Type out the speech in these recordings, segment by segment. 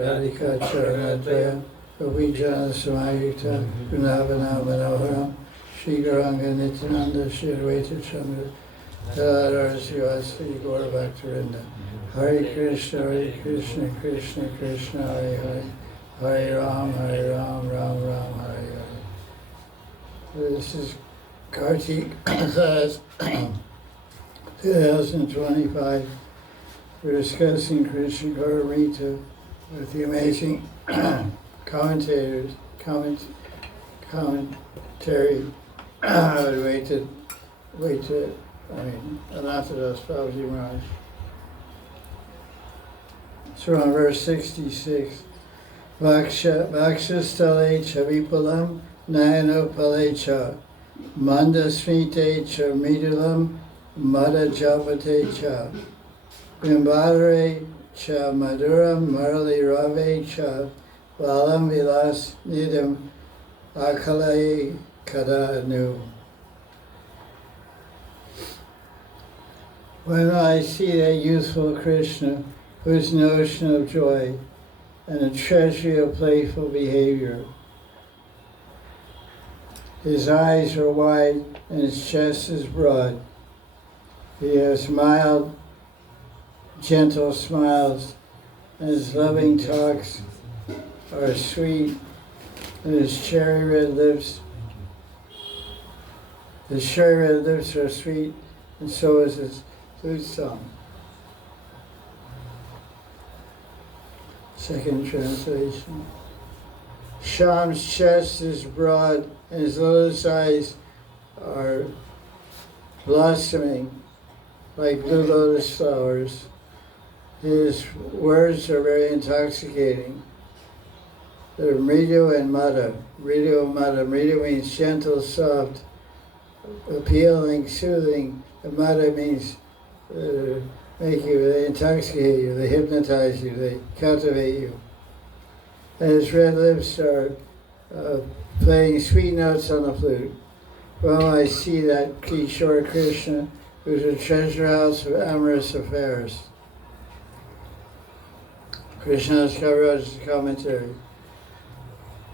Radhika Charanadaya Gopijana Samayukta Gunavana Manoharam Shri Garanga Nityananda Shri Advaita Chandra Tadadara Sivasri Gaura Bhaktarinda Hare Krishna Krishna Krishna Hare Hare Hare Ram Ram Ram Hare Hare. This is Kartik class 2025. We're discussing Krishna Karnamrita with the amazing commentary, Ananta Babaji Maharaj. So on verse 66, Vakshastale cha vipulam nayano pale cha mandasmite cha midulam madajavate cha bimbadare cha maduram marali rave cha valam vilas nidam akalai kada nu. When I see that youthful Krishna, whose notion of joy and a treasury of playful behavior, his eyes are wide and his chest is broad. He has mild, gentle smiles, and his loving talks are sweet, and his cherry red lips are sweet, and so is his flute song. Second translation. Shyam's chest is broad and his lotus eyes are blossoming like blue lotus flowers. His words are very intoxicating. They're mridu and mada. Mridu means gentle, soft, appealing, soothing. And mada means they intoxicate you, they hypnotize you, they captivate you. And his red lips are playing sweet notes on the flute. Well, I see that Kishore Krishna, who's a treasure house of amorous affairs. Krishna's Kaviraj's commentary.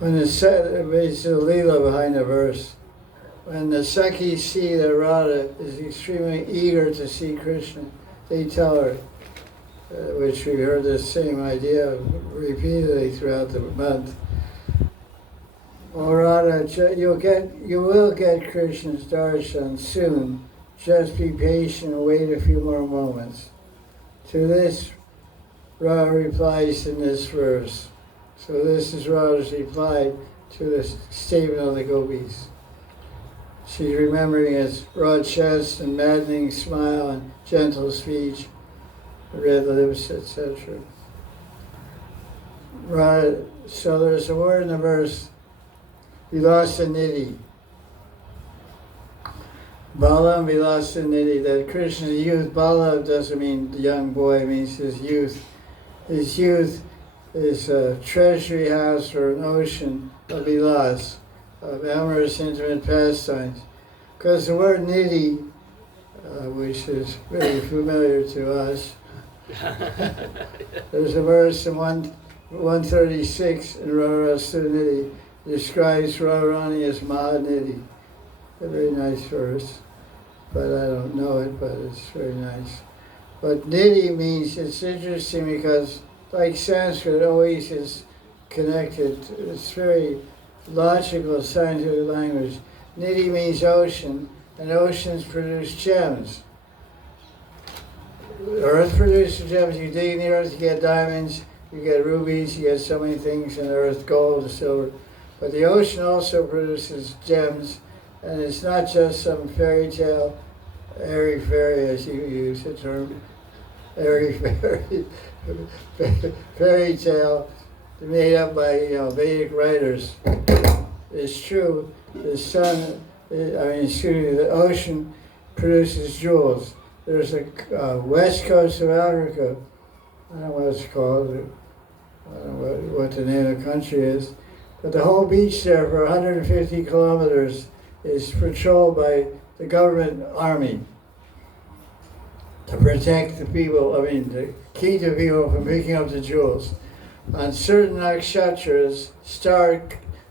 When it's a Leela behind the verse. When the Sakhis see that Radha is extremely eager to see Krishna, they tell her, which we heard this same idea repeatedly throughout the month. Oh Radha, you will get Krishna's darshan soon. Just be patient and wait a few more moments. To this, Radha replies in this verse. So this is Radha's reply to the statement of the gopis. She's remembering his broad chest and maddening smile and gentle speech, red lips, etc. Right. So there's a word in the verse, vilasanidhi. Bala and vilasanidhi, that Krishna's youth, Bala doesn't mean the young boy, it means his youth. His youth is a treasury house or an ocean of vilas, of amorous, intimate pastimes. Because the word nidhi, which is very familiar to us, there's a verse in 136 in Radharasa describes Radharani as Mahanidhi. A very nice verse, but I don't know it, but it's very nice. But nidhi means, it's interesting because like Sanskrit always is connected, it's very logical, scientific language. Nidhi means ocean, and oceans produce gems. Earth produces gems. You dig in the earth, you get diamonds, you get rubies, you get so many things in the earth, gold, silver. But the ocean also produces gems, and it's not just some fairy tale, airy fairy, as you use the term, airy fairy tale made up by Vedic writers. It's true. The ocean produces jewels. There's a west coast of Africa. I don't know what it's called. I don't know what the name of the country is. But the whole beach there for 150 kilometers is patrolled by the government army to protect the people, to keep the people from picking up the jewels. on certain nakshatras, star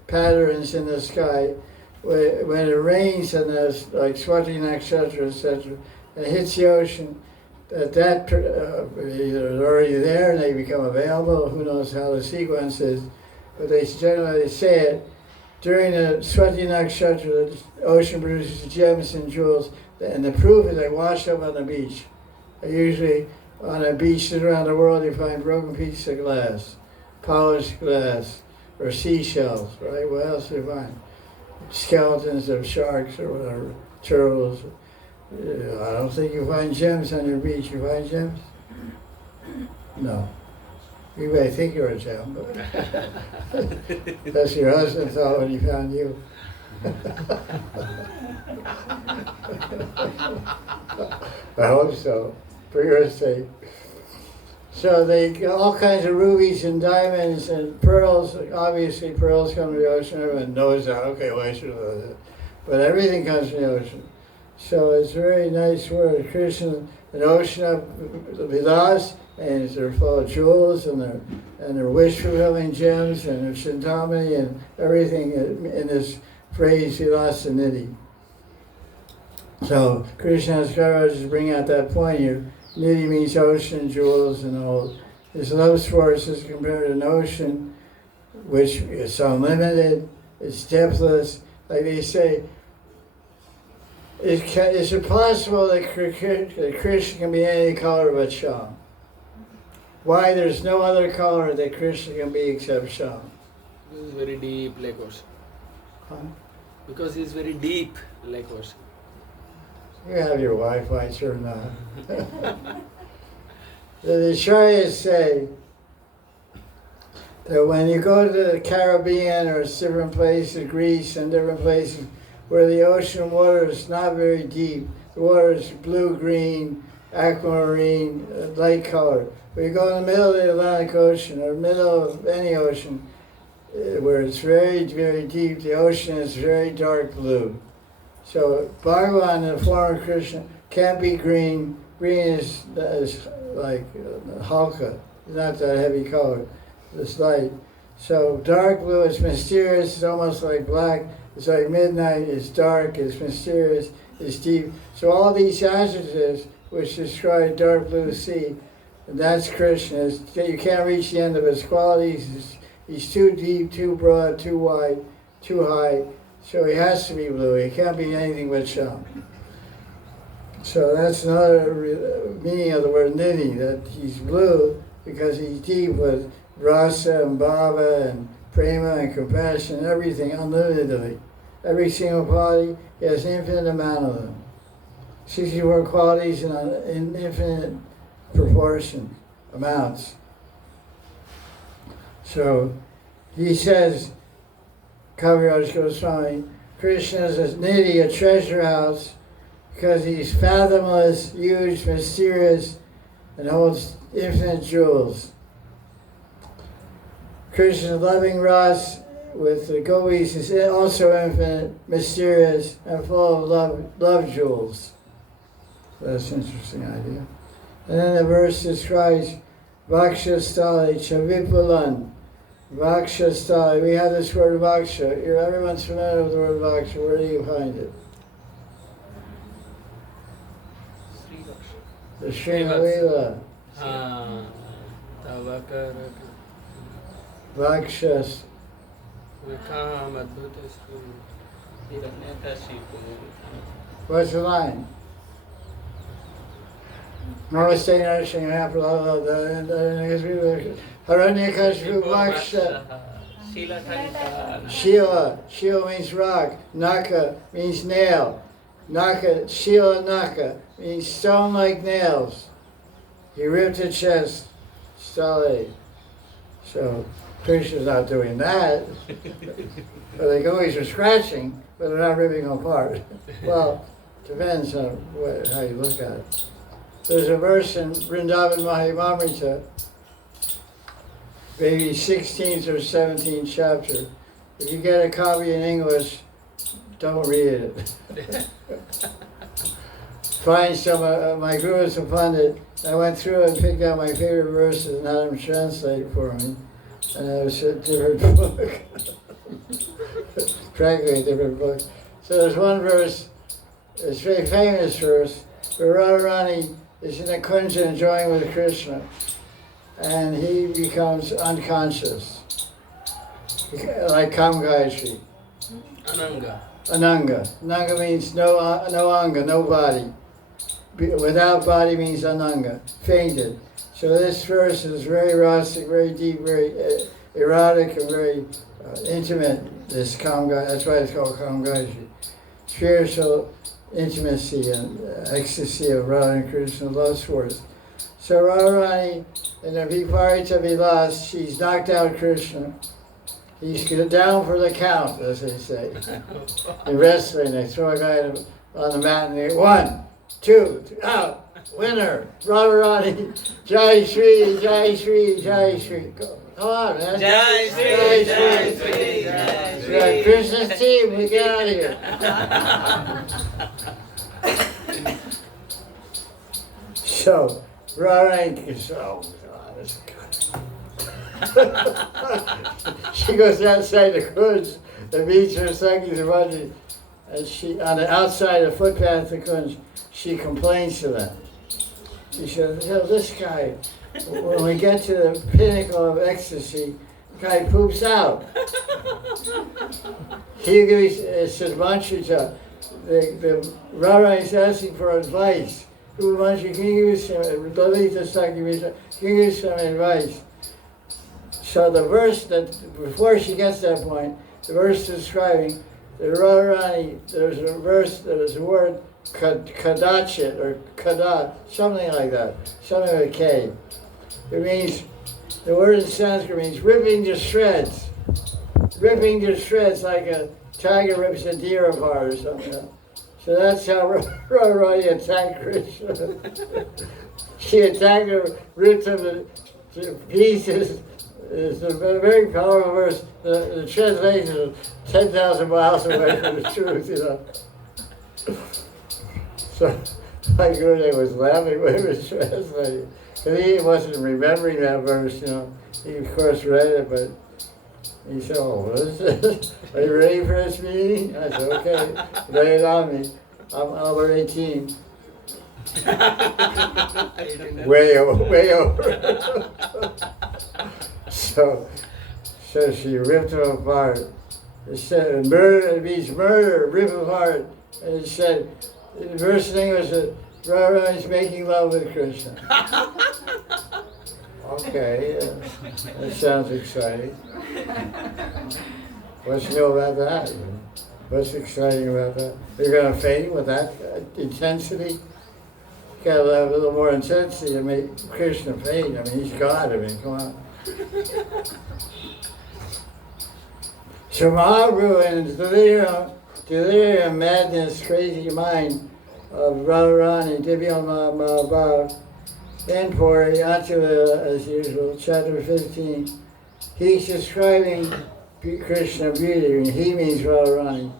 patterns in the sky, when it rains and there's like Swati nakshatra, etc., it hits the ocean, that either they're already there and they become available, who knows how the sequence is, but they generally say it, during the Swati nakshatra, the ocean produces gems and jewels, and the proof is they wash up on the beach. Usually on the beaches around the world you find broken pieces of glass, polished glass, or seashells, right? What else do you find? Skeletons of sharks or whatever, turtles. I don't think you find gems on your beach. You find gems? No. You may think you're a gem, but that's your husband thought when he found you. I hope so, for your sake. So they get all kinds of rubies and diamonds and pearls. Obviously, pearls come from the ocean. Everyone knows that. Okay, well, I should know that. But everything comes from the ocean. So it's a very nice word. Krishna, an ocean of vilas, and they're full of jewels and they're wish-fulfilling gems and their chintamani and everything in this phrase vilasanidhi. So Krishna's Maharaj is bringing out that point here. Nidhi means ocean, jewels, and all. His love source is compared to an ocean, which is unlimited, it's depthless. Like they say, is it possible that Krishna can be any color but Shyam? Why there's no other color that Krishna can be except Shyam? This is very deep like ocean. Huh? Because it's very deep like ocean. You have your Wi-Fi turned on. The Acharyas say that when you go to the Caribbean or different places, Greece and different places where the ocean water is not very deep, the water is blue-green, aquamarine, light color. When you go in the middle of the Atlantic Ocean or middle of any ocean where it's very, very deep, the ocean is very dark blue. So Bhagavan, in the form of Krishna, can't be green. Green is like halka, it's not that heavy color, it's light. So dark blue is mysterious, it's almost like black, it's like midnight, it's dark, it's mysterious, it's deep. So all these adjectives which describe dark blue sea, and that's Krishna. You can't reach the end of his qualities. He's too deep, too broad, too wide, too high. So he has to be blue. He can't be anything but Shyam. So that's another meaning of the word Nidhi, that he's blue because he's deep with rasa and bhava and prema and compassion and everything unlimitedly. Every single quality, he has an infinite amount of them. 64 qualities in infinite proportion, amounts. So he says, Kaviraj Goswami, Krishna is a nidhi, a treasure house, because he's fathomless, huge, mysterious, and holds infinite jewels. Krishna's loving ras with the gopis is also infinite, mysterious, and full of love jewels. That's an interesting idea. And then the verse describes Vakshastali Chavipulan. Vakshastali. We have this word Vaksha. Everyone's familiar with the word Vaksha. Where do you find it? The Srinavela. Vakshas. What's the line? Namaste Narasing Haranyakashipu Vaksha. Shila. Shila means rock. Naka means nail. Naka, Shila Naka means stone like nails. He ripped the chest. Stale. So Krishna's not doing that. But the gopis are scratching, but they're not ripping them apart. Well, depends on how you look at it. There's a verse in Vrindavan Mahanidhi, maybe 16th or 17th chapter. If you get a copy in English, don't read it. Find some of my gurus who found it. I went through and picked out my favorite verses and had them translate for me. And it was a different book. Practically a different book. So there's one verse, it's a very famous verse, where Radharani is in a kunja enjoying with Krishna, and he becomes unconscious, like Kamgayatri. Ananga. Ananga. Ananga means no anga, no body. Without body means ananga, fainted. So this verse is very rasic, very deep, very erotic, and very intimate. This Kamgayatri, that's why it's called Kamgayatri. Spiritual intimacy and ecstasy of Radha and Krishna, love sports. So Radharani, in the Viparita Vilas, she's knocked out Krishna. He's down for the count, as they say. In wrestling, they throw a guy on the mat and they 1, 2, out, winner, Radharani, Jai Sri, Jai Sri, Jai Sri. Come on, man. Jai Sri, Jai Sri. Jai Sri, Jai Sri. Krishna's team, we get out of here. So, Radharani is, oh God, this guy. She goes outside the Kunj and meets her Sakis and Babaji, and she, on the outside of the footpath of the Kunj, she complains to them. She says, this guy, when we get to the pinnacle of ecstasy, the guy poops out. He says, Manchuja, the Radharani is asking for advice. Manchu, can you give some, Lalita Sakimita, can you give some advice? So the verse that, before she gets to that point, the verse describing the Radharani, there's a verse, there's a word, kadachit, or kada, something like that, something with a K. It means, the word in Sanskrit means ripping to shreds. Ripping to shreds like a tiger rips a deer apart or something. So that's how Radharani attacked Krishna. She attacked him, ripped him to pieces. It's a very powerful verse. The translation is 10,000 miles away from the truth, you know. So my Gurudev was laughing when he was translating. And he wasn't remembering that verse, you know. He, of course, read it, but he said, oh, what is this? Are you ready for this meeting? I said, okay, lay it on me. I'm over 18. Way over. So she ripped him apart. It said, murder, it means murder, rip apart. And it said, the first thing was that Radharani is making love with Krishna. Okay, that sounds exciting. What's new about that? What's exciting about that? You're going to faint with that intensity? You got to have a little more intensity to make Krishna faint. I mean, he's God. I mean, come on. So Mahaprabhu in his delirium, madness, crazy mind of Radharani, Divyam Mahabhav, then Puri, Atula, as usual, chapter 15, he's describing Krishna beauty, and he means Radharani.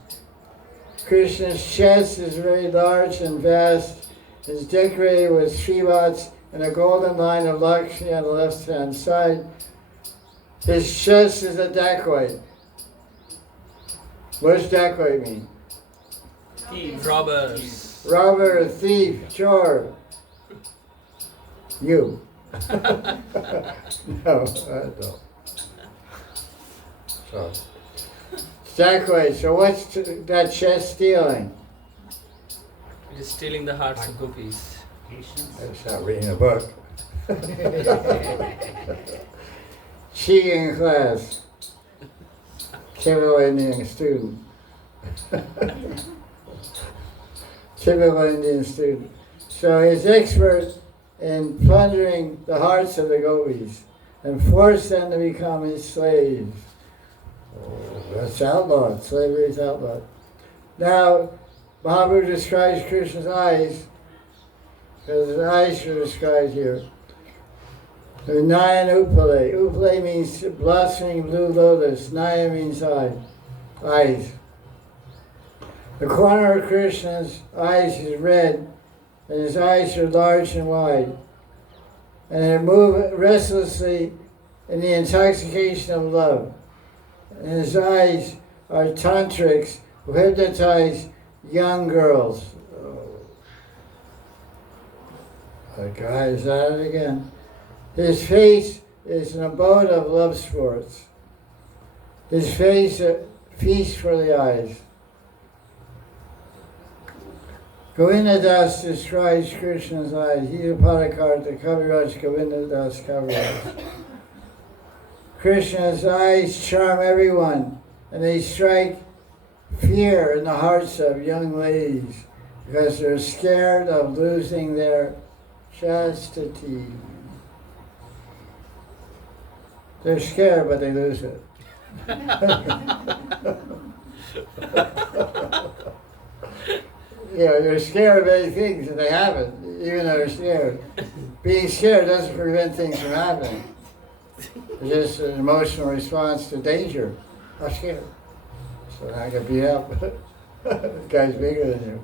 Krishna's chest is very large and vast, is decorated with Srivats and a golden line of Lakshmi on the left-hand side. His chest is a dacoit. What does dacoit mean? Thief, robbers. Robber, thief, chore. You. No, I don't. So, dacoit. So what's that chest stealing? It is stealing the hearts of gopis. That's not reading a book. Cheating in class. Typical Indian student. Typical Indian student. So he's expert in plundering the hearts of the gopis and force them to become his slaves. That's outlawed. Slavery is outlawed. Now, Mahaprabhu describes Krishna's eyes, because his eyes are described here. Nayan Upale. Upale means blossoming blue lotus. Nayan means eye. Eyes. The corner of Krishna's eyes is red, and his eyes are large and wide. And they move restlessly in the intoxication of love. And his eyes are tantrics who hypnotize young girls. The guy's at it again. His face is an abode of love sports. His face a feast for the eyes. Govinda Das describes Krishna's eyes. He's a Padakarta, Kaviraj Govinda Das Kaviraj. Krishna's eyes charm everyone, and they strike fear in the hearts of young ladies because they're scared of losing their chastity. They're scared, but they lose it. They're scared of many things, and they haven't, even though they're scared. Being scared doesn't prevent things from happening. It's just an emotional response to danger. I'm scared. So I can beat up. The guy's bigger than you.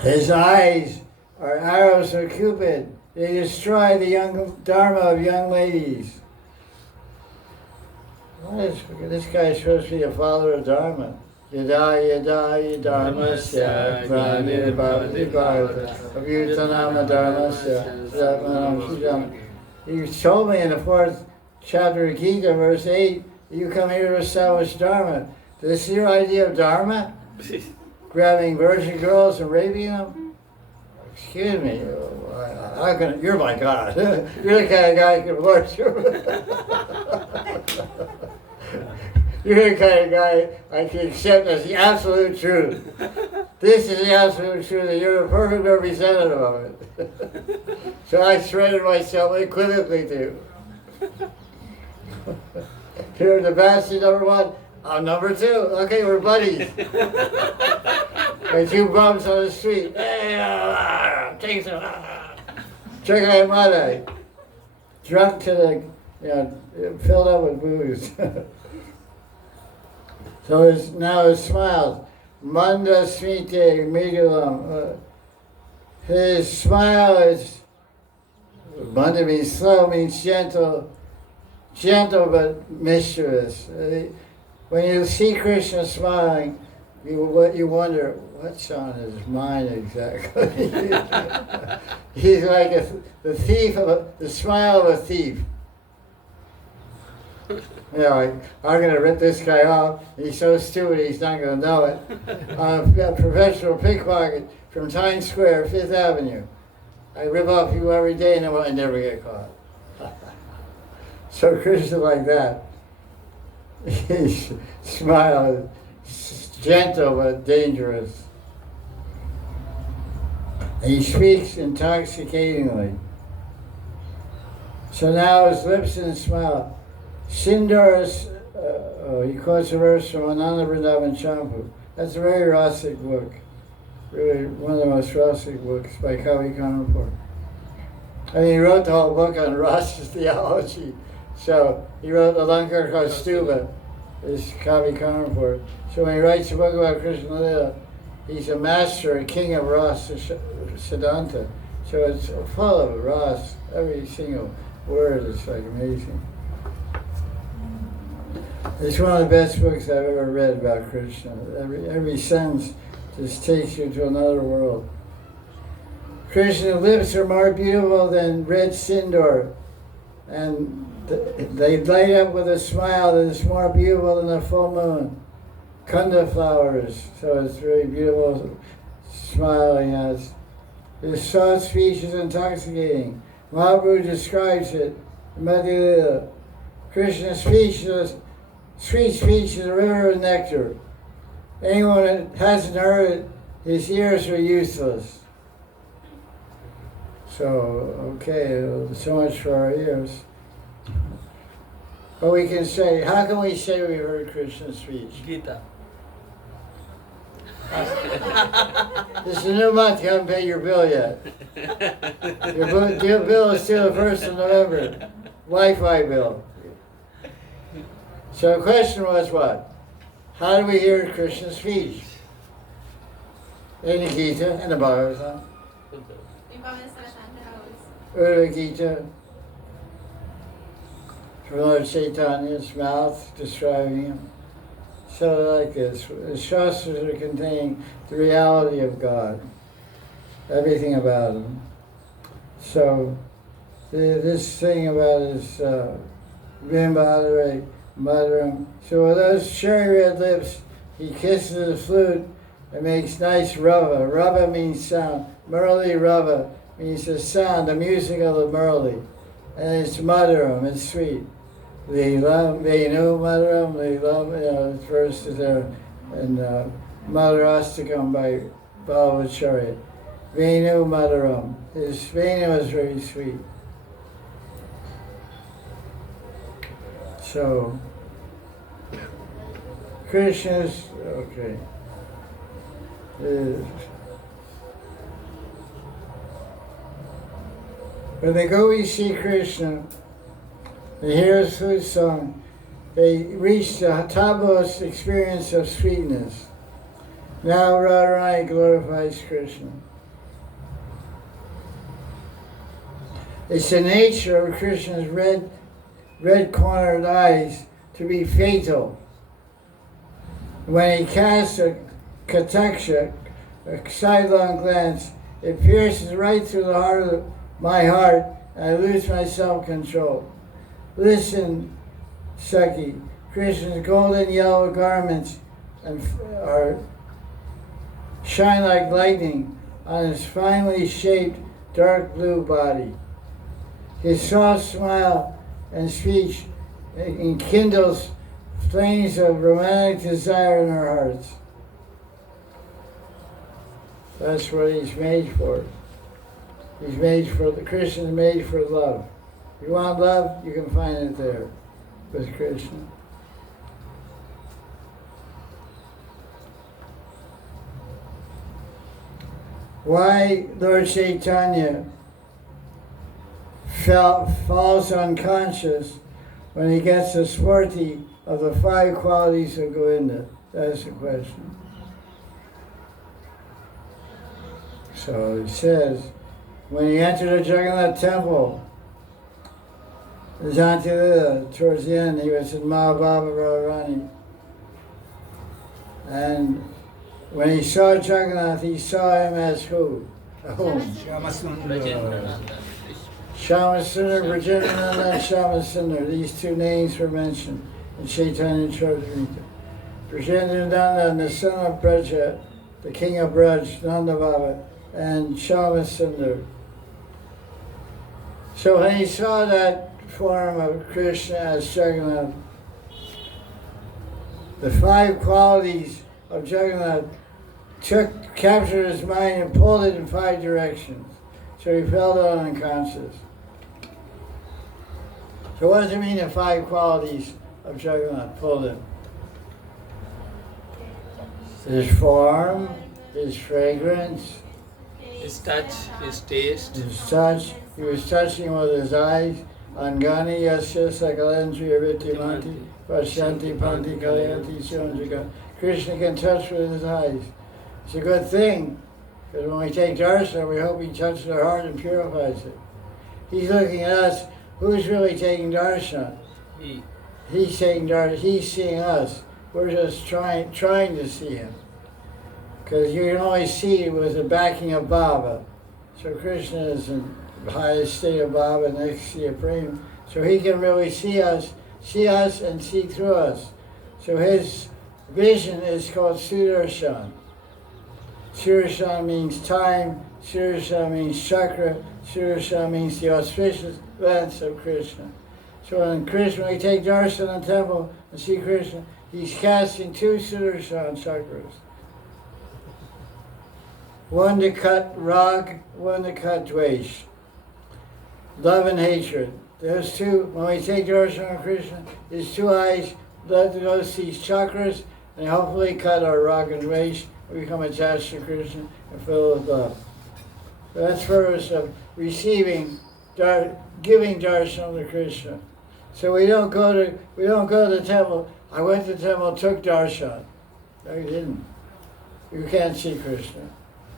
His eyes are arrows of Cupid. They destroy the young dharma of young ladies. This guy is supposed to be a follower of dharma. Yada yada dharmasya pranir bhavati bharata abhyutanama dharmasya satmanam sujam. He told me in the 4th chapter of Gita, verse 8, you come here to establish dharma. This is your idea of dharma? Grabbing virgin girls and raping them? Excuse me, you're my God. You're the kind of guy who can worship. You're the kind of guy I can accept as the absolute truth. This is the absolute truth, and you're a perfect representative of it. So I surrendered myself unequivocally to you. You're the bastard number 1. I'm number 2. Okay, we're buddies. And 2 bums on the street. Hey, take some. Check out Madan. Drunk to the, filled up with booze. So now his smiles. Manda smite migulam. His smile is, Manda means slow, means gentle but mischievous. When you see Krishna smiling, you wonder, what's on his mind exactly? He's like the smile of a thief. I'm going to rip this guy off. He's so stupid he's not going to know it. I'm a professional pickpocket from Times Square, 5th Avenue. I rip off you every day and I never get caught. So Krishna like that. His smile is gentle but dangerous. And he speaks intoxicatingly. So now his lips and smile. Sindar's, he quotes a verse from Ananta Vrindavan Champu. That's a very rasic book. Really one of the most rasic books by Kavi Karnamrita. I mean, he wrote the whole book on Rasa's theology. So he wrote Alankar Kaustubha, is Kavi Karnamrita. So when he writes a book about Krishna Lila, he's a master, a king of Rasa Siddhanta. So it's full of Ras, every single word is like amazing. It's one of the best books I've ever read about Krishna. Every sentence just takes you to another world. Krishna's lips are more beautiful than red sindoor, and they light up with a smile that is more beautiful than the full moon. Kunda flowers, so it's very beautiful smile he has. His soft speech is intoxicating. Mahaprabhu describes it in Madhya. Krishna's speech is sweet speech is a river of nectar. Anyone that hasn't heard it, his ears are useless. So, okay, so much for our ears. But we can say, how can we say we heard Krishna's speech? Gita. This is a new month, you haven't paid your bill yet. Your bill is still the 1st of November. Wi-Fi bill. So the question was what? How do we hear Krishna's speech? In the Gita and the Bhagavatam. Uddhava Gita, from Lord Chaitanya's mouth describing him. So like this, the Shastras are containing the reality of God, everything about him. So this thing about his Bimbadare, Madaram. So with those cherry red lips, he kisses the flute and makes nice rava. Rava means sound. Murli rava means the sound, the music of the Murli. And it's Madaram, it's sweet. They love, they know Madaram, they love, the verse is there. And Madarastakam by Babaji. Venu Madaram. His Venu is very sweet. So, Krishna's, okay. When the gopis see Krishna, they hear his flute song, they reach the topmost experience of sweetness. Now Radharani glorifies Krishna. It's the nature of Krishna's red-cornered eyes to be fatal. When he casts a kataksha, a sidelong glance, it pierces right through the heart of my heart, and I lose my self-control. Listen, Saki, Krishna's golden yellow garments shine like lightning on his finely shaped dark blue body. His soft smile and speech enkindles flames of romantic desire in our hearts. That's what he's made for. He's made for, the Krishna is made for love. If you want love, you can find it there with Krishna. Why Lord Chaitanya falls unconscious when he gets the smrti of the 5 qualities of Govinda? That's the question. So he says, when he entered the Jagannath temple, Jantila, towards the end, he was in Mahababa Radharani. And when he saw Jagannath, he saw him as who? Shamasundara. Shamasundar, Brajananda, and Shamasundar. These 2 names were mentioned in Chaitanya Charitamrita. Brajananda, the son of Braja, the king of Braj, Nanda Baba, and Shamasundar. So when he saw that form of Krishna as Jagannath, the 5 qualities of Jagannath captured his mind and pulled it in 5 directions. So he fell down unconscious. So what does it mean, the 5 qualities of Jagannath pulled him? His form, his fragrance, His touch, his taste. His touch. He was touching with his eyes. Angani yasya sakalendriya vidyamanti pasyanti panti kalayanti syonjika. Krishna can touch with his eyes. It's a good thing, because when we take darshan, we hope he touches our heart and purifies it. He's looking at us. Who's really taking darshan? He's taking darshan. He's seeing us. We're just trying to see him. Because you can only see it with the backing of Baba. So Krishna is in the highest state of Baba, next to Prem. So he can really see us and see through us. So his vision is called Sudarshan. Sudarshan means time, Sudarshan means chakra, Sudarshan means the auspicious glance of Krishna. So when we take darshan in the temple and see Krishna, he's casting 2 Sudarshan chakras. One to cut rag, one to cut dvesh. Love and hatred. Those 2, when we take darshan of Krishna, his 2 eyes let those these chakras and hopefully cut our rag and dvesh. We become attached to Krishna and filled with love. So that's purpose of giving darshan to Krishna. So we don't go to the temple. I went to the temple, took darshan. No, you didn't. You can't see Krishna.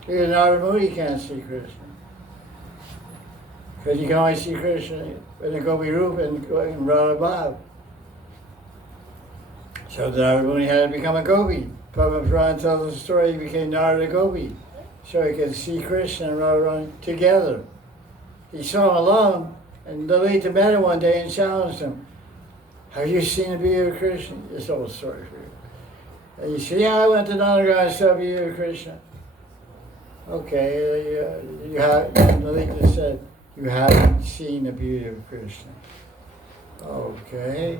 Even Narada Muni can't see Krishna. Because you can only see Krishna in the Gopi Rup and Radha Bhav. So Narada Muni had to become a Gopi. Prabhupada Puran tells the story, he became Narada Gopi. So he could see Krishna and Radharani together. He saw him alone, and Lalita met him one day and challenged him. Have you seen the beauty of Krishna? This old story for you. And he said, yeah, I went to Nanagar and saw the beauty of Krishna. Okay, you have, Lalita said, you haven't seen the beauty of Krishna. Okay.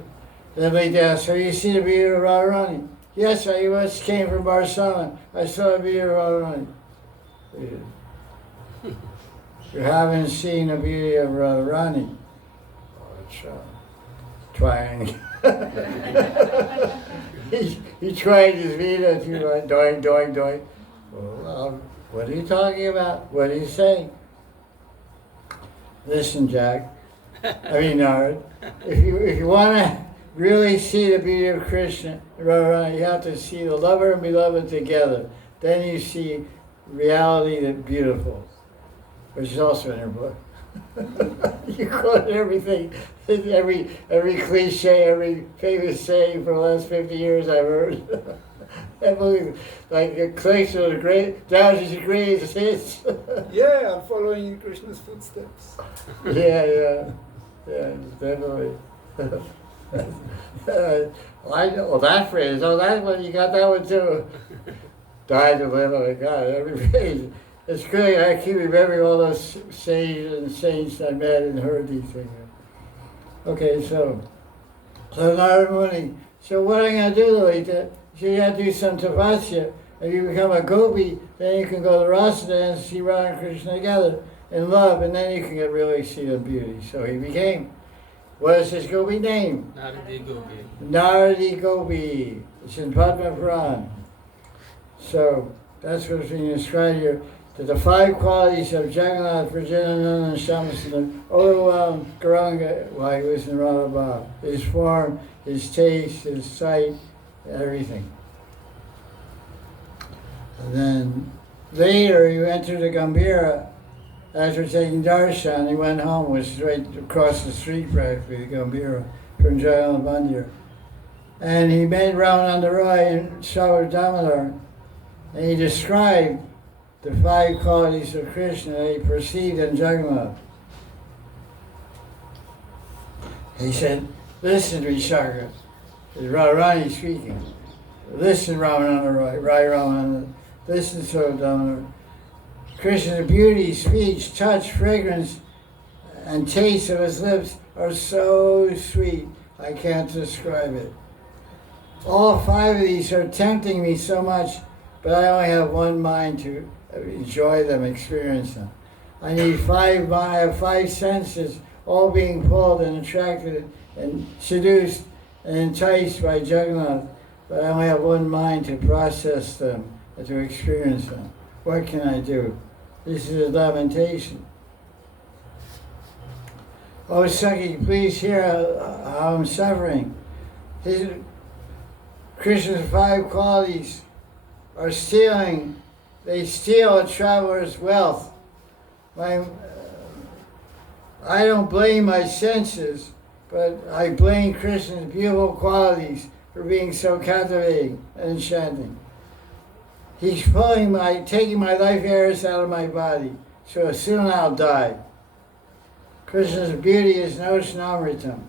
Then Lalita asked, have you seen the beauty of Radharani? Yes, I once came from Barcelona. I saw the beauty of Radharani. You haven't seen the beauty of Radharani. Trying. he tried his Vita to doing. Well, what are you talking about? What are you saying? Listen, Jack. Narad. If you want to really see the beauty of Krishna, Radharani, you have to see the lover and beloved together. Then you see reality that's beautiful, which is also in your book. You quote everything, every cliche, every famous saying for the last 50 years I've heard. I believe it. Like a collection of the great, thousands of greatest hits. Yeah, I'm following in Krishna's footsteps. Yeah, definitely. I know that phrase. Oh, that one, you got that one too. Die to live, oh my God, every phrase. It's great. I keep remembering all those sages and saints I met and heard these things. Okay, so Narada Muni. So what am I going to do, Lalita? So you have to do some tapasya. If you become a gopi, then you can go to Rasa and see Radha and Krishna together in love, and then you can really see the beauty. So he became. What is his gopi name? Naradi Gopi. Naradi Gopi. It's in Padma Puran. So that's what's being described here. That the five qualities of Jagannath, Prajanananda, and Shyamasundar overwhelmed Gauranga while he was in Radha Bhav. His form, his taste, his sight, everything. And then later he entered the Gambhira. After taking darshan, he went home, was right across the street practically, the Gambhira, from Jagannath Mandir. And he met Ramananda Roy and Sagar Damodar, and he described the five qualities of Krishna that he perceived in Jagannath. He said, listen to me, Sagar. It's Radharani speaking. Listen, Ramananda Roy, Rai Ramananda. Listen, Sagar Damodar. Krishna's beauty, speech, touch, fragrance, and taste of his lips are so sweet, I can't describe it. All five of these are tempting me so much, but I only have one mind to enjoy them, experience them. I have five senses, all being pulled and attracted and seduced and enticed by Jagannath, but I only have one mind to process them and to experience them. What can I do? This is a lamentation. Oh, Saki, please hear how I'm suffering. Krishna's five qualities are stealing. They steal a traveler's wealth. I don't blame my senses, but I blame Krishna's beautiful qualities for being so captivating and enchanting. He's taking my life airs out of my body, so soon I'll die. Krishna's beauty is no Namritam.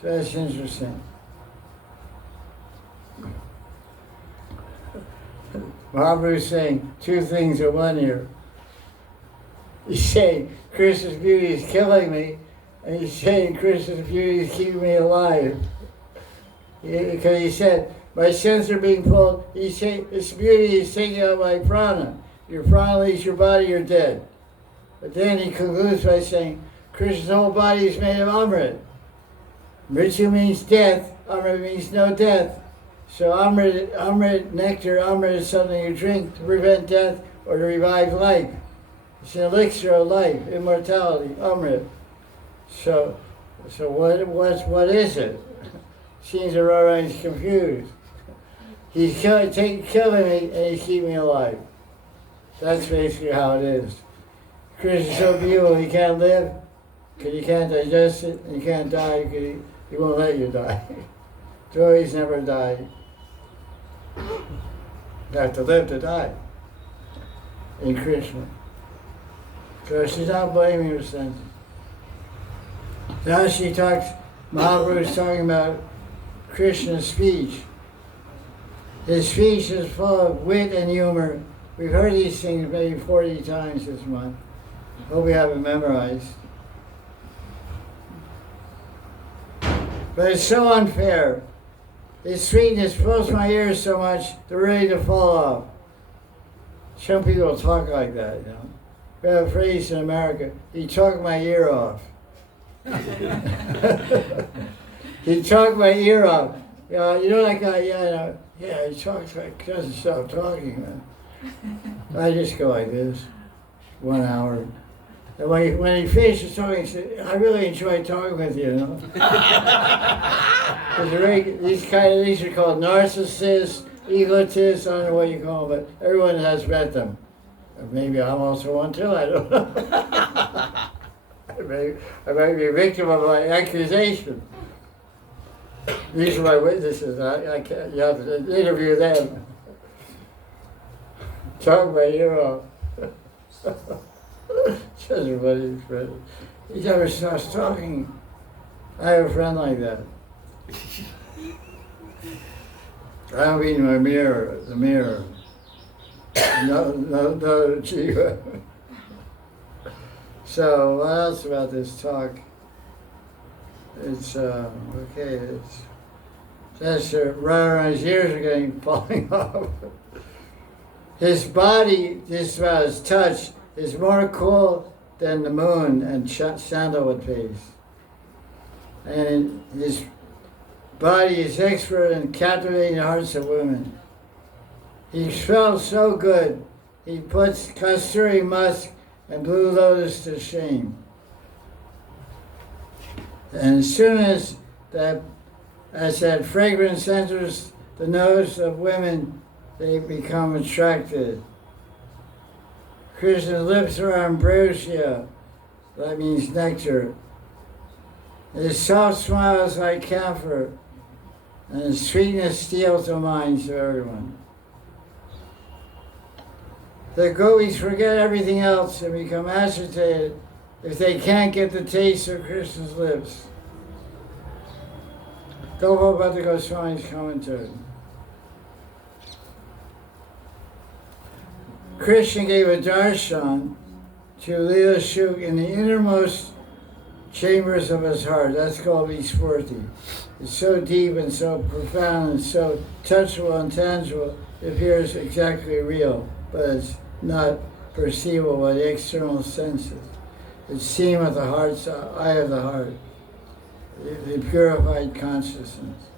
So that's interesting. Mahaprabhu is saying two things in one here. He's saying Krishna's beauty is killing me, and he's saying Krishna's beauty is keeping me alive. Because he said, my senses are being pulled. He's saying, this beauty is taking out my prana. Your prana leaves your body, you're dead. But then he concludes by saying, Krishna's whole body is made of Amrit. Mrityu means death. Amrit means no death. So Amrit, nectar, Amrit is something you drink to prevent death or to revive life. It's an elixir of life, immortality, Amrit. So what is it? Seems that Radharani's confused. He's killing me and he's keeping me alive. That's basically how it is. Krishna's so beautiful he can't live, because you can't digest it, and you can't die because he won't let you die. Joys never die. You have to live to die in Krishna. So she's not blaming her senses. Now she talks, Mahaprabhu is talking about Krishna's speech. His speech is full of wit and humor. We've heard these things maybe 40 times this month. Hope we have it memorized. But it's so unfair. His sweetness fills my ears so much they're ready to fall off. Some people talk like that, you know. We have a phrase in America, he talked my ear off. He talked my ear off. You know that guy, he talks like, doesn't stop talking, man. I just go like this, 1 hour. And when he finishes talking, he said, I really enjoy talking with you, you know. These are called narcissists, egotists, I don't know what you call them, but everyone has met them. Maybe I'm also one too, I don't know. I might be a victim of my accusation. These are my witnesses, I can't, you have to interview them. Talk my ear off. Everybody's friend. He never stops talking. I have a friend like that. I don't mean my mirror, the mirror. No, Jiva. So, what else about this talk? It's, okay, says right around his ears are getting falling off. His body, just about his touch, is more cool than the moon and sandalwood paste. And his body is expert in captivating the hearts of women. He smells so good, he puts kasturi musk and blue lotus to shame. And as soon as that fragrance enters the nose of women, they become attracted. Krishna's lips are ambrosia, that means nectar. His soft smile is like camphor, and his sweetness steals the minds of everyone. The gopis forget everything else and become agitated if they can't get the taste of Krishna's lips. Gopal Bhatta Goswami's commentary. Krishna gave a darshan to Leela Shuk in the innermost chambers of his heart. That's called Vispurti. It's so deep and so profound and so touchable and tangible, it appears exactly real, but it's not perceivable by the external senses. It's seen with the heart's eye of the heart, the purified consciousness.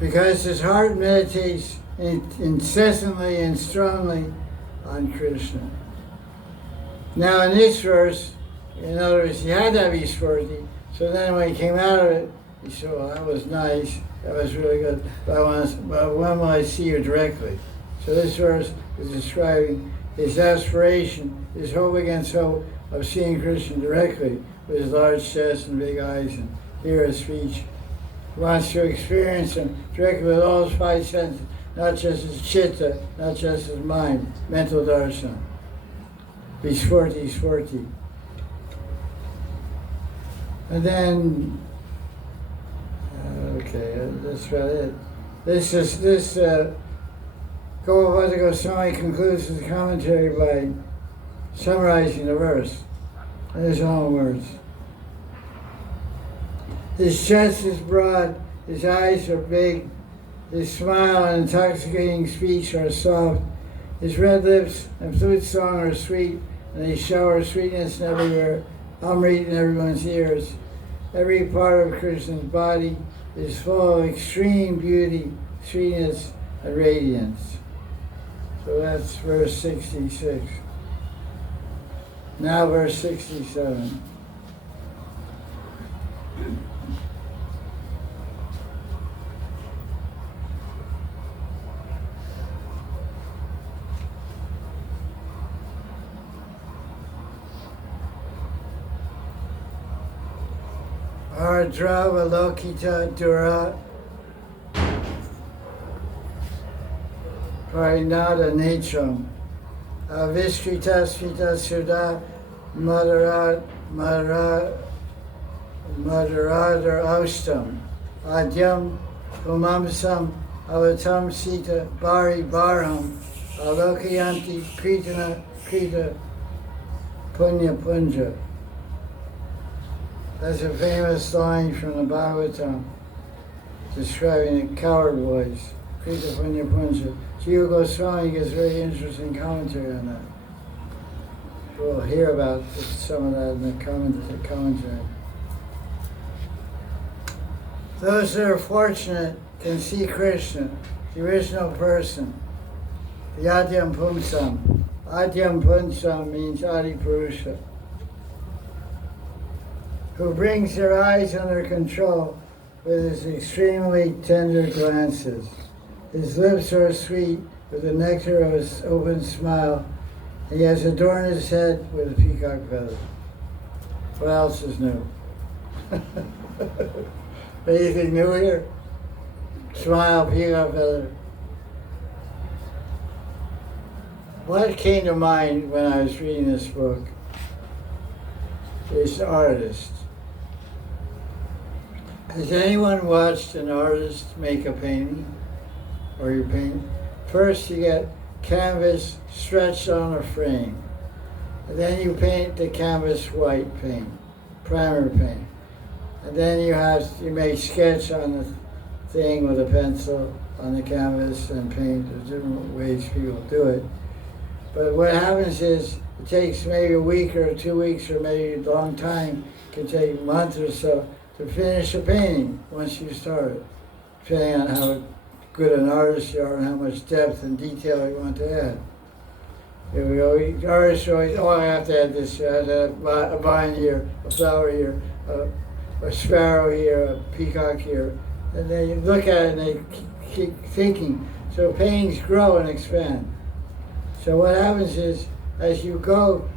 Because his heart meditates incessantly and strongly on Krishna. Now in this verse, in other words, he had that Vispurti, so then when he came out of it, he said, well, that was nice, that was really good, but when will I see you directly? So this verse is describing his aspiration, his hope against hope of seeing Krishna directly with his large chest and big eyes and hear his speech. He wants to experience him directly with all his five senses, not just his chitta, not just his mind, mental darshan. Vispurti. And then, okay, that's about it. Gopal Bhatta Goswami concludes his commentary by summarizing the verse in his own words. His chest is broad, his eyes are big, his smile and intoxicating speech are soft, his red lips and flute song are sweet, and they shower sweetness everywhere, Amrit in everyone's ears. Every part of Krishna's body is full of extreme beauty, sweetness, and radiance. So that's verse 66. Now verse 67. Ardrava Lokita Dura Parinada Netram Aviskrita Svita Suda Madaradar Austam Adyam Pumamsam Avatam Sita Bari Barham Alokayanti Kritana Krita Punya Punja. That's a famous line from the Bhagavatam describing the coward voice, Krita Punya Punja. Jiva Goswami gives very interesting commentary on that. We'll hear about some of that in the commentary. Those that are fortunate can see Krishna, the original person, the Adyam Pumsam. Adyam Pumsam means Adi Purusha, who brings their eyes under control with his extremely tender glances. His lips are sweet with the nectar of his open smile. He has adorned his head with a peacock feather. What else is new? Anything new here? Smile, peacock feather. What came to mind when I was reading this book is artist. Has anyone watched an artist make a painting? Or you paint? First you get canvas stretched on a frame. And then you paint the canvas white paint, primer paint. And then you make sketch on the thing with a pencil on the canvas and paint. There's different ways people do it. But what happens is it takes maybe a week or 2 weeks or maybe a long time. It can take a month or so to finish a painting once you start it, depending on how good an artist you are and how much depth and detail you want to add. Artists always, I have to add this, I have to add a vine here, a flower here, a sparrow here, a peacock here. And then you look at it and they keep thinking. So paintings grow and expand. So what happens is, as you go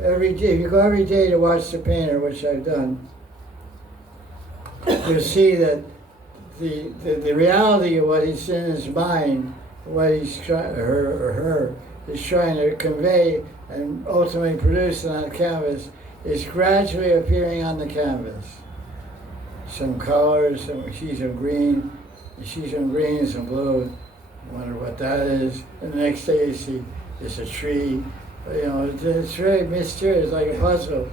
every day, if you go every day to watch the painter, which I've done, you'll see that the reality of what is in his mind, what he's trying, her is trying to convey and ultimately produce on the canvas is gradually appearing on the canvas. Some colors, some sheets of green, some blue. I wonder what that is. And the next day you see it's a tree. You know, it's really mysterious, like a puzzle.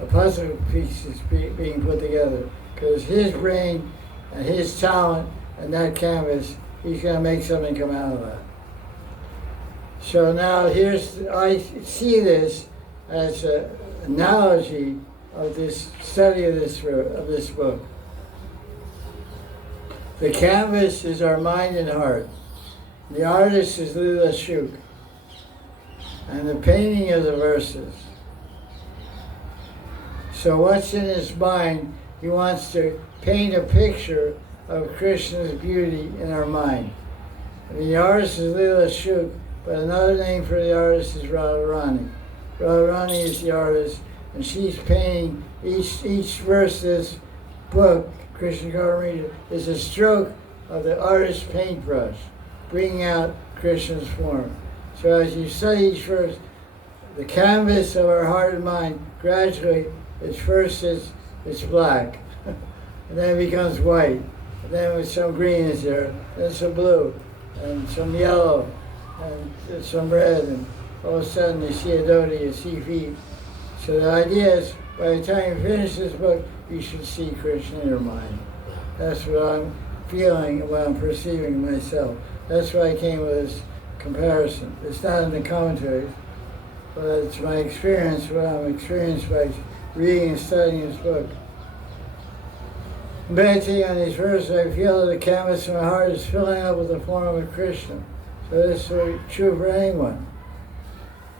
A puzzle piece is being put together because his brain and his talent and that canvas, he's going to make something come out of that. So now I see this as an analogy of this study of this book. The canvas is our mind and heart. The artist is Leela Shuk. And the painting of the verses. So what's in his mind? He wants to paint a picture of Krishna's beauty in our mind. And the artist is Leela Shuk, but another name for the artist is Radharani. Radharani is the artist, and she's painting each verse of this book, Krishna Karnamrita, is a stroke of the artist's paintbrush, bringing out Krishna's form. So as you study each verse, the canvas of our heart and mind gradually, it's black, and then it becomes white, and then with some green is there, then some blue, and some yellow, and some red, and all of a sudden you see a dhoti, you see feet. So the idea is, by the time you finish this book, you should see Krishna in your mind. That's what I'm feeling and what I'm perceiving myself. That's why I came with this comparison. It's not in the commentaries, but it's my experience, what I'm experienced by reading and studying this book. Meditating on these verses, I feel that the canvas of my heart is filling up with the form of Krishna. So this is true for anyone.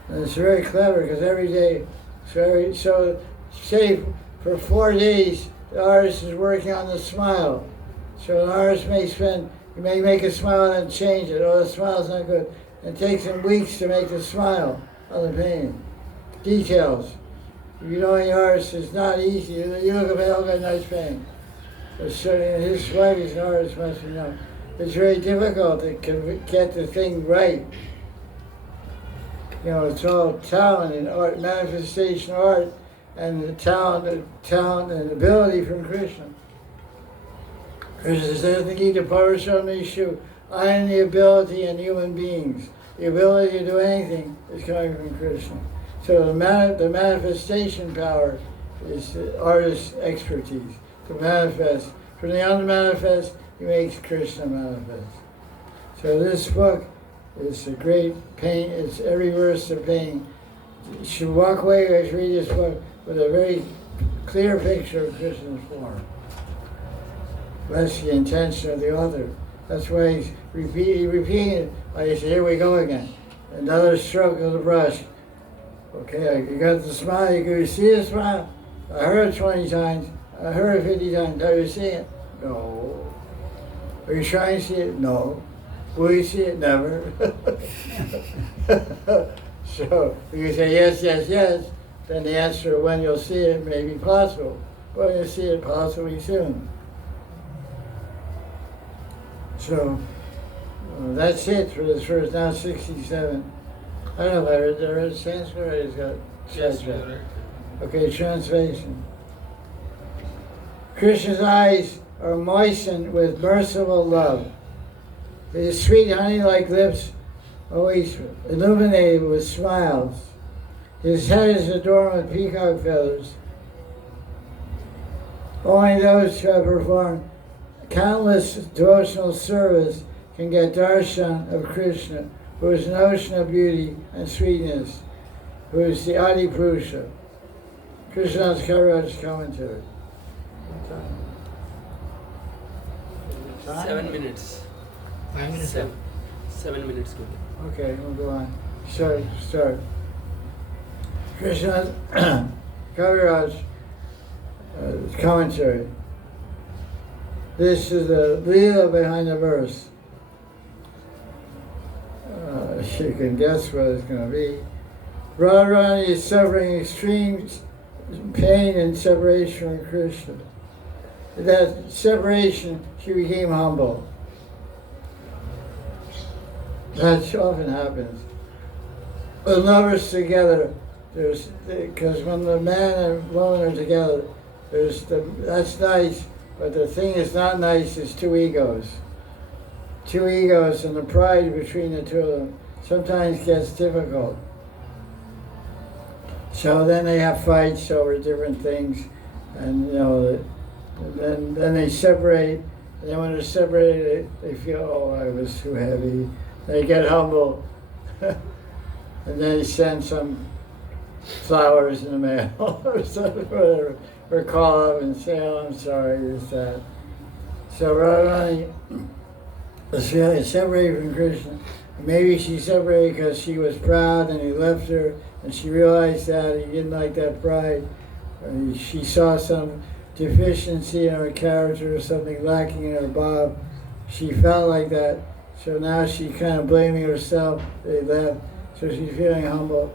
And it's very clever because every day, so say for 4 days, the artist is working on the smile. So an artist you may make a smile and then change it. Oh, the smile's not good. It takes him weeks to make the smile on the painting. Details. If you know any artist, it's not easy. You look at a nice painting. His wife is an artist, must be known. It's very difficult to get the thing right. You know, it's all talent and art, manifestation art, and the talent and ability from Krishna. Krishna says the Gita, Parashameshu, I am the ability in human beings. The ability to do anything is coming from Krishna. So the manifestation power is the artist's expertise to manifest. From the unmanifest, he makes Krishna manifest. So this book is a great pain. It's every verse of pain. You should walk away as you read this book with a very clear picture of Krishna's form. That's the intention of the author. That's why he's repeating it. Like he said, here we go again. Another stroke of the brush. Okay, you got the smile. You see the smile? I heard it 20 times. I heard it 50 times. Are you seeing it? No. Are you trying to see it? No. Will you see it? Never. So if you say yes, yes, yes, then the answer when you'll see it may be possible. But you'll see it possibly soon. So that's it for this verse. Now 67. I don't know if I read Sanskrit or I just got sidetracked. Okay, translation. Krishna's eyes are moistened with merciful love. His sweet honey-like lips always illuminated with smiles. His head is adorned with peacock feathers. Only those who have performed countless devotional service can get darshan of Krishna, who is an ocean of beauty and sweetness, who is the Adi Purusha. Krishna's Maharaj commentary. 7 minutes. 5 minutes. 7 minutes. Good. Okay, we'll go on. Start. Krishna's Kaviraj commentary. This is the Leela behind the verse. You can guess what it's going to be. Radharani is suffering extreme pain and separation from Krishna. In that separation, she became humble. That often happens. When lovers together, because when the man and woman are together, that's nice, but the thing is not nice is two egos. Two egos and the pride between the two of them sometimes gets difficult. So then they have fights over different things, and then they separate. And then when they're separated, they feel, oh, I was too heavy. They get humble, and then they send some flowers in the mail or something, whatever, or call up and say, oh, I'm sorry, this, that. So Radharani was really separated from Krishna. Maybe she separated because she was proud and he left her, and she realized that he didn't like that pride. She saw some deficiency in her character or something lacking in her bhav. She felt like that. So now she's kind of blaming herself, they left, so she's feeling humble.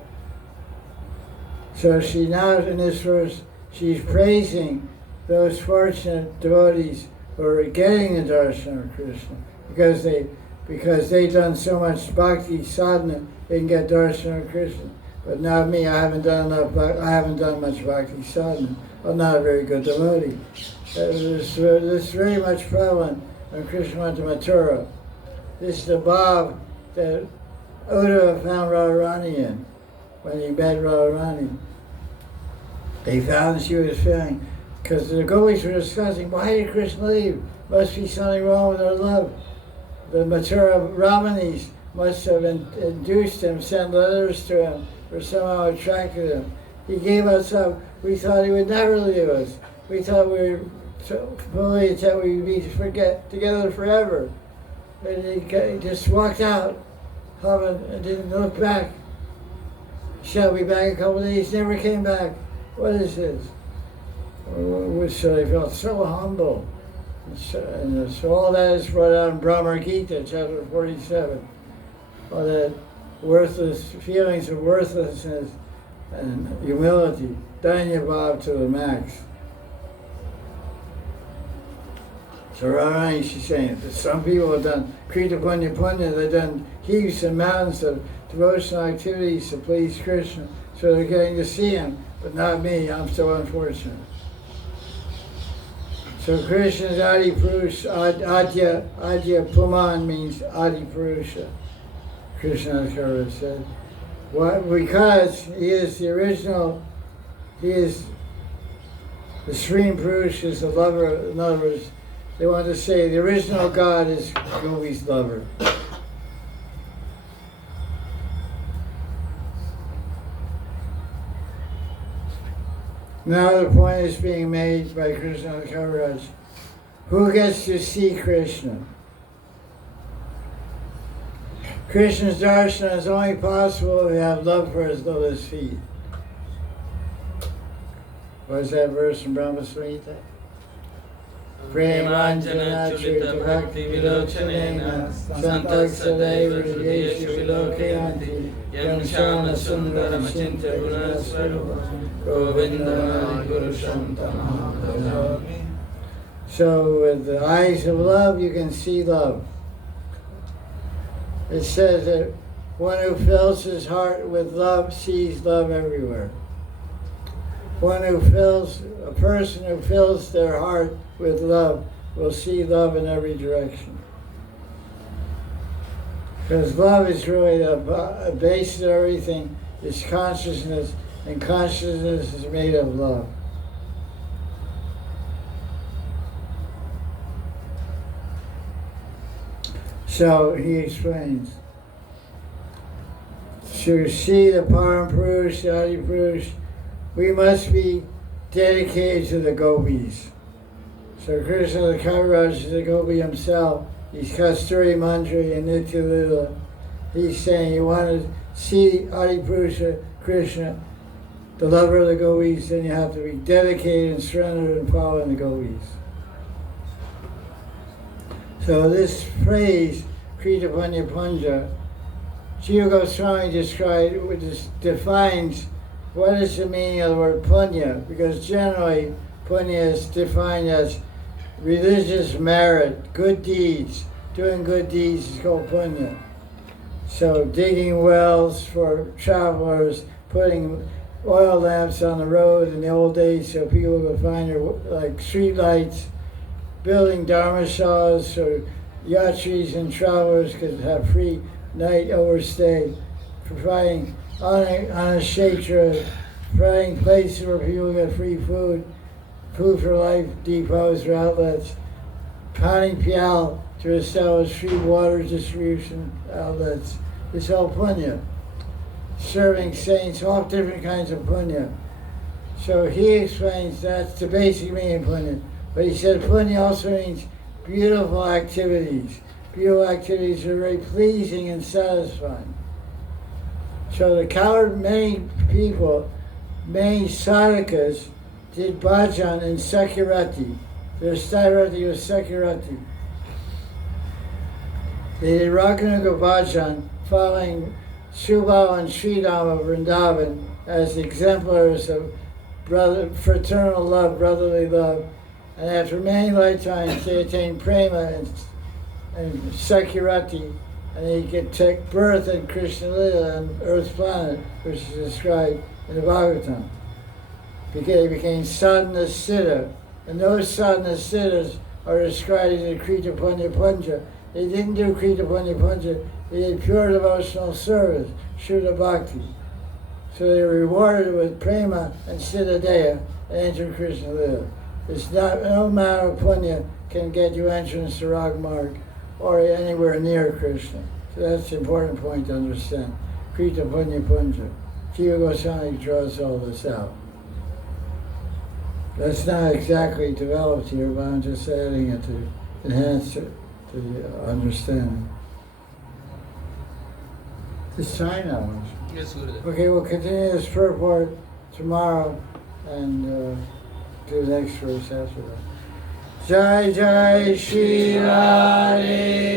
So she now, in this verse, she's praising those fortunate devotees who are getting the darshan of Krishna, because they've done so much bhakti sadhana, they can get darshan of Krishna. But not me, I haven't done much bhakti sadhana. I'm not a very good devotee. This is very much prevalent when Krishna went to Mathura. This is the bhav that Uddhava found Radharani in when he met Radharani. They found she was feeling, because the gopis were discussing, why did Krishna leave? Must be something wrong with her love. The Mathura Brahmanis must have induced him, sent letters to him, or somehow attracted him. He gave us up. We thought he would never leave us. We thought we were fully that we'd be together forever. And he just walked out, and didn't look back. Shall be back a couple of days, never came back. What is this? So they felt so humble. And so all that is brought out in Brahma Gita, chapter 47. All that worthless feelings of worthlessness and humility, danya bhav to the max. So Radharani, she's saying that some people have done Krita Punya Punya, they've done heaps and mountains of devotional activities to please Krishna. So they're getting to see him, but not me, I'm so unfortunate. So Krishna's Adi Purusha, Adya Puman means Adi Purusha. Krishna Karnamrita said. Because he is the original, he is the Supreme Purusha, is the lover. In other words, they want to say the original God is Gopi's lover. Now the point is being made by Krishna Kaviraj. Who gets to see Krishna? Krishna's darshan is only possible if you have love for his lotus feet. What is that verse from Brahma Samhita? Premanjana chulita bhakti vilochanena santaksadeva hrideshu vilokayanti yam shama sundaram achintya gunasvarupa govindam gurusham tamam. So with the eyes of love you can see love. It says that one who fills his heart with love sees love everywhere. A person who fills their heart with love will see love in every direction. Because love is really the base of everything, is consciousness, and consciousness is made of love. So he explains, to see the Param Purush, the Adi Purush, we must be dedicated to the gopis. So Krishna the Kaviraj is the gopi himself. He's Kasturi Mandri and Nitya Lila. He's saying you want to see Adi Purusha, Krishna, the lover of the gopis, then you have to be dedicated and surrendered and following the gopis. So this phrase, Krita Punya Punja, Jiva Goswami defines what is the meaning of the word punya, because generally punya is defined as religious merit, good deeds. Doing good deeds is called punya. So digging wells for travelers, putting oil lamps on the road in the old days so people could find their, like street lights, building dharmashalas so yatris and travelers could have free night overstay, providing on a kshetra, providing places where people get free food for life depots or outlets, Pani Pial to establish free water distribution outlets. It's all punya. Serving saints, all different kinds of punya. So he explains that's the basic meaning of punya. But he said punya also means beautiful activities. Beautiful activities are very pleasing and satisfying. So many people, many sadhakas did bhajan in Sakirati. Their Sairati was Sakirati. They did Raganuga bhajan following Subal and Sridham of Vrindavan as exemplars of fraternal love, brotherly love. And after many lifetimes, they attained prema and Sakirati, and they could take birth in Krishna Lila on Earth's planet, which is described in the Bhagavatam. They became sadhana siddha, and those sadhana siddhas are described as the Krita Punya Punja. They didn't do Krita Punya Punja, they did pure devotional service, Shuddha Bhakti. So they were rewarded with prema and siddha deya and entered Krishna Lila. It's not, no amount of punya can get you entrance to Ragmarg or anywhere near Krishna. So that's the important point to understand. Krita Punya Punja. Jiva Goswami draws all this out. That's not exactly developed here, but I'm just adding it to enhance it, to understanding. It's time now. Yes, Gurudev. Okay, we'll continue this purport tomorrow and do the next verse after that. Jai Jai Sri Radhe.